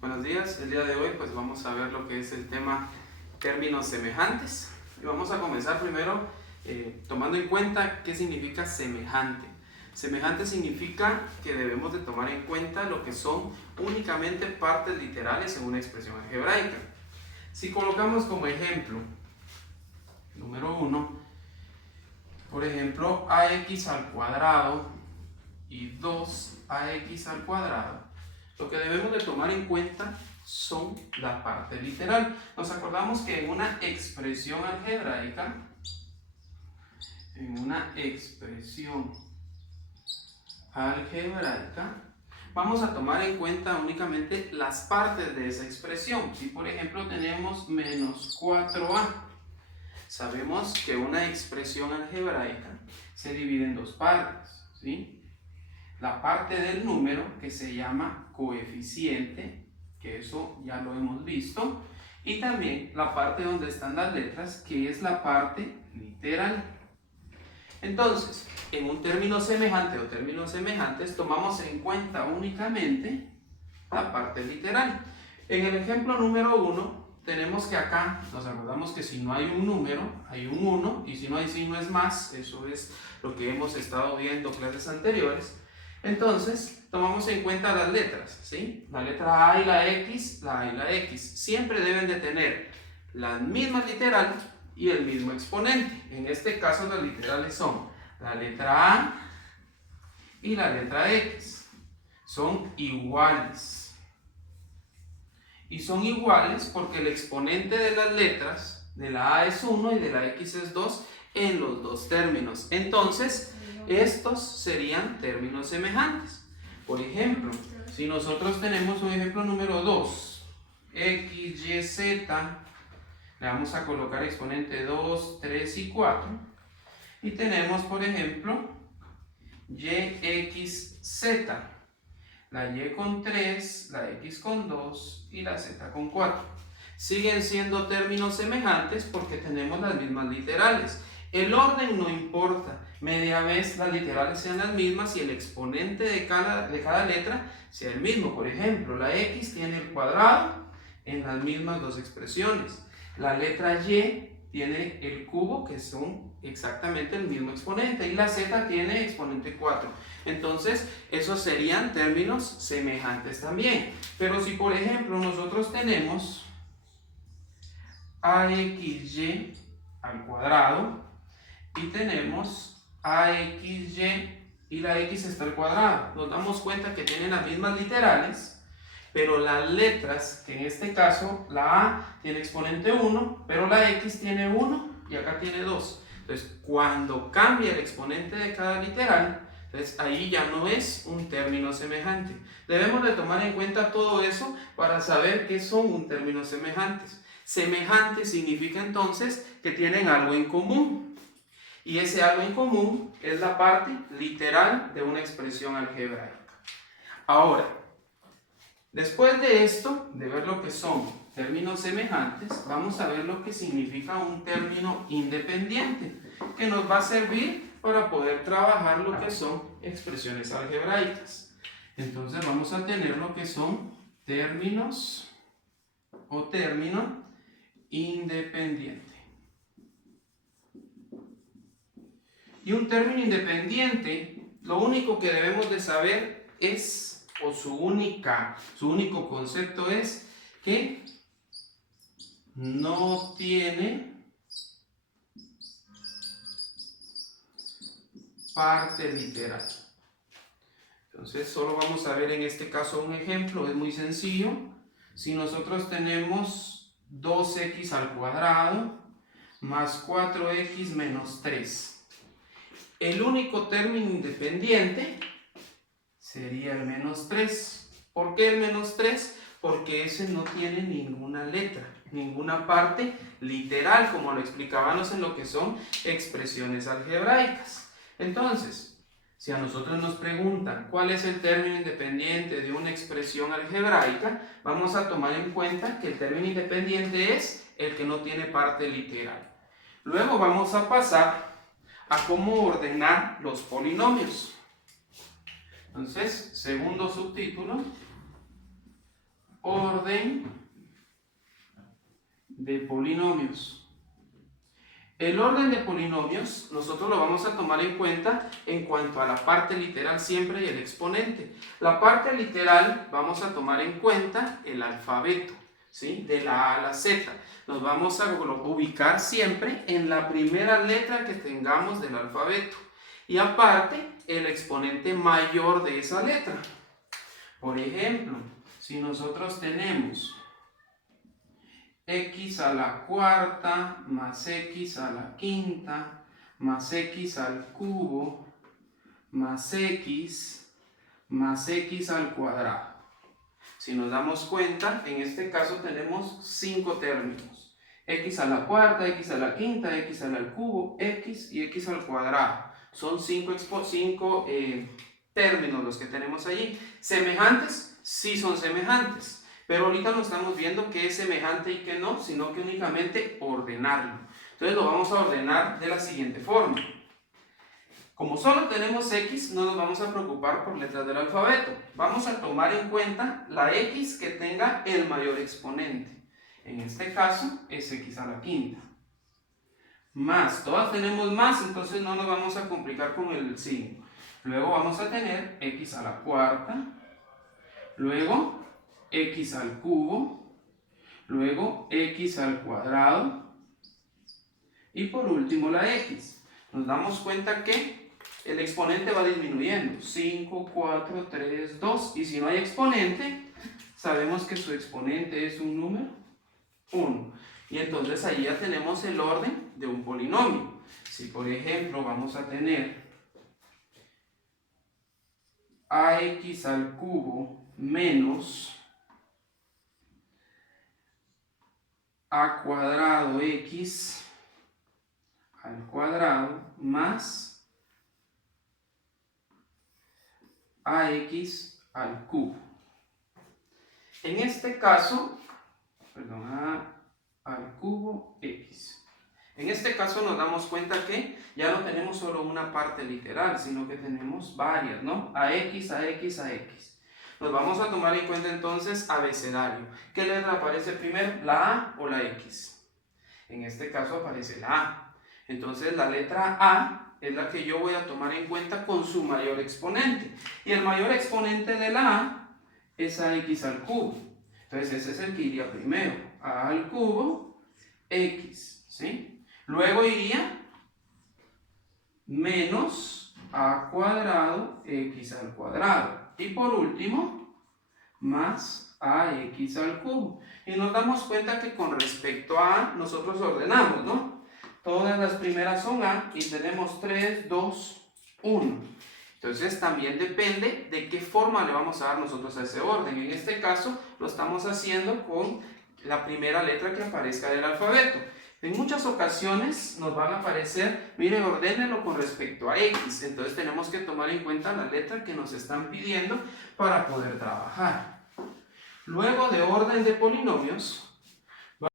Buenos días, el día de hoy pues vamos a ver lo que es el tema términos semejantes y vamos a comenzar primero tomando en cuenta qué significa semejante. Semejante significa que debemos de tomar en cuenta lo que son únicamente partes literales en una expresión algebraica. Si colocamos como ejemplo, número 1, por ejemplo, ax al cuadrado y 2ax al cuadrado, lo que debemos de tomar en cuenta son la parte literal. Nos acordamos que en una expresión algebraica, vamos a tomar en cuenta únicamente las partes de esa expresión. Si por ejemplo tenemos menos 4a, sabemos que una expresión algebraica se divide en dos partes, ¿sí? La parte del número que se llama coeficiente, que eso ya lo hemos visto, y también la parte donde están las letras, que es la parte literal. Entonces, en un término semejante o términos semejantes, tomamos en cuenta únicamente la parte literal. En el ejemplo número 1, tenemos que acá, nos acordamos que si no hay un número, hay un 1, y si no hay signo es más, eso es lo que hemos estado viendo en clases anteriores. Entonces, tomamos en cuenta las letras, ¿sí? La letra A y la X, la A y la X, siempre deben de tener las mismas literales y el mismo exponente. En este caso, las literales son la letra A y la letra X. Son iguales. Y son iguales porque el exponente de las letras, de la A es 1 y de la X es 2 en los dos términos. Entonces, estos serían términos semejantes. Por ejemplo, si nosotros tenemos un ejemplo número 2, x, y, z, le vamos a colocar exponente 2, 3 y 4. Y tenemos, por ejemplo, y, x, z. La y con 3, la x con 2 y la z con 4. Siguen siendo términos semejantes porque tenemos las mismas literales. El orden no importa, media vez las literales sean las mismas y el exponente de cada letra sea el mismo. Por ejemplo, la x tiene el cuadrado en las mismas dos expresiones. La letra y tiene el cubo, que son exactamente el mismo exponente, y la z tiene exponente 4. Entonces, esos serían términos semejantes también. Pero si, por ejemplo, nosotros tenemos axy al cuadrado y tenemos axy y la x está al cuadrado, nos damos cuenta que tienen las mismas literales, pero las letras, que en este caso la A tiene exponente 1, pero la X tiene 1 y acá tiene 2. Entonces, cuando cambia el exponente de cada literal, entonces ahí ya no es un término semejante. Debemos de tomar en cuenta todo eso para saber qué son un término semejantes. Semejante significa entonces que tienen algo en común. Y ese algo en común es la parte literal de una expresión algebraica. Ahora, después de esto, de ver lo que son términos semejantes, vamos a ver lo que significa un término independiente, que nos va a servir para poder trabajar lo que son expresiones algebraicas. Entonces vamos a tener lo que son términos o término independiente. Y un término independiente, lo único que debemos de saber es, o su único concepto es que no tiene parte literal. Entonces solo vamos a ver en este caso un ejemplo, es muy sencillo. Si nosotros tenemos 2x al cuadrado más 4x menos 3. El único término independiente sería el menos 3. ¿Por qué el menos 3? Porque ese no tiene ninguna letra, ninguna parte literal, como lo explicábamos en lo que son expresiones algebraicas. Entonces, si a nosotros nos preguntan cuál es el término independiente de una expresión algebraica, vamos a tomar en cuenta que el término independiente es el que no tiene parte literal. Luego vamos a pasar a cómo ordenar los polinomios. Entonces, segundo subtítulo, orden de polinomios. El orden de polinomios nosotros lo vamos a tomar en cuenta en cuanto a la parte literal siempre y el exponente. La parte literal vamos a tomar en cuenta el alfabeto, ¿sí? De la A a la Z. Nos vamos a ubicar siempre en la primera letra que tengamos del alfabeto. Y aparte, el exponente mayor de esa letra. Por ejemplo, si nosotros tenemos x a la cuarta más x a la quinta más x al cubo más x al cuadrado. Si nos damos cuenta, en este caso tenemos 5 términos. X a la cuarta, x a la quinta, x al cubo, x y x al cuadrado. Son 5 términos los que tenemos allí. ¿Semejantes? Sí son semejantes. Pero ahorita no estamos viendo qué es semejante y qué no, sino que únicamente ordenarlo. Entonces lo vamos a ordenar de la siguiente forma. Como solo tenemos x, no nos vamos a preocupar por letras del alfabeto. Vamos a tomar en cuenta la x que tenga el mayor exponente. En este caso es x a la quinta. Más, todas tenemos más, entonces no nos vamos a complicar con el signo. Luego vamos a tener x a la cuarta. Luego x al cubo, luego x al cuadrado y por último la x. Nos damos cuenta que el exponente va disminuyendo, 5, 4, 3, 2 y si no hay exponente, sabemos que su exponente es un número 1 y entonces ahí ya tenemos el orden de un polinomio. Si por ejemplo vamos a tener ax al cubo menos a cuadrado x al cuadrado más ax al cubo. En este caso, perdón, a al cubo x. En este caso nos damos cuenta que ya no tenemos solo una parte literal, sino que tenemos varias, ¿no? ax, ax, ax. Nos vamos a tomar en cuenta entonces abecedario. ¿Qué letra aparece primero? ¿La A o la X? En este caso aparece la A. Entonces la letra A es la que yo voy a tomar en cuenta con su mayor exponente. Y el mayor exponente de la A es ax al cubo. Entonces ese es el que iría primero. A al cubo, x, ¿sí? Luego iría menos a cuadrado, x al cuadrado. Y por último, más ax al cubo. Y nos damos cuenta que con respecto a A, nosotros ordenamos, ¿no? Todas las primeras son A y tenemos 3, 2, 1. Entonces también depende de qué forma le vamos a dar nosotros a ese orden. En este caso lo estamos haciendo con la primera letra que aparezca del alfabeto. En muchas ocasiones nos van a aparecer, mire, ordénelo con respecto a X. Entonces tenemos que tomar en cuenta la letra que nos están pidiendo para poder trabajar. Luego de orden de polinomios,